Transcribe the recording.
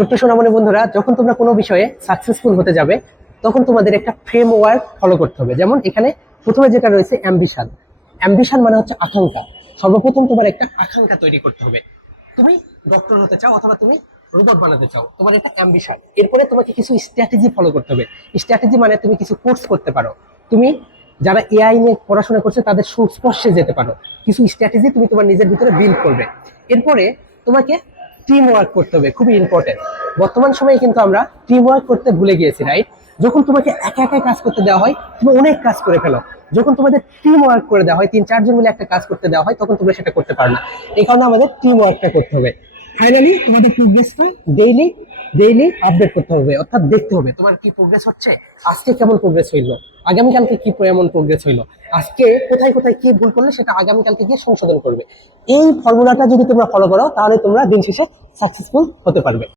ছোট্ট সোনামণি বন্ধুরা, যখন তোমরা কোনো বিষয়ে সাকসেসফুল হতে যাবে তখন তোমাদের একটা ফ্রেমওয়ার্ক ফলো করতে হবে। যেমন এখানে প্রথমে যেটা রয়েছে অ্যাম্বিশন। অ্যাম্বিশন মানে হচ্ছে আকাঙ্ক্ষা। সর্বপ্রথম তোমার একটা আকাঙ্ক্ষা তৈরি করতে হবে। তুমি ডক্টর হতে চাও অথবা তুমি রোবট বানাতে চাও, তোমার এটা অ্যাম্বিশন। এরপরে তোমাকে কিছু স্ট্র্যাটেজি ফলো করতে হবে। স্ট্র্যাটেজি মানে তুমি কিছু কোর্স করতে পারো, তুমি যারা এআই নিয়ে পড়াশোনা করছে তাদের সংস্পর্শে যেতে পারো, কিছু স্ট্র্যাটেজি তুমি তোমার নিজের ভিতরে বিল্ড করবে। এরপরে তোমাকে টিম ওয়ার্ক করতে হবে, খুবই ইম্পর্টেন্ট। বর্তমান সময়ে কিন্তু আমরা টিম ওয়ার্ক করতে ভুলে গিয়েছি, রাইট? যখন তোমাকে একা একা কাজ করতে দেওয়া হয় তুমি অনেক কাজ করে ফেলো। যখন তোমাদের টিম ওয়ার্ক করে দেওয়া হয়, 3-4 জন মিলে একটা কাজ করতে দেওয়া হয়, তখন তোমরা সেটা করতে পারো না। এই কারণে আমাদের টিম ওয়ার্কটা করতে হবে। ফাইনালি তোমাদের প্রোগ্রেসটা ডেইলি ডেইলি আপডেট করতে হবে, অর্থাৎ দেখতে হবে তোমার কি প্রোগ্রেস হচ্ছে, আজকে কেমন প্রোগ্রেস হইলো, আগামীকালকে কি এমন প্রোগ্রেস হইলো, আজকে কোথায় কোথায় কি ভুল করলে সেটা আগামীকালকে গিয়ে সংশোধন করবে। এই ফর্মুলাটা যদি তোমরা ফলো করো তাহলে তোমরা দিন শেষে সাকসেসফুল হতে পারবে।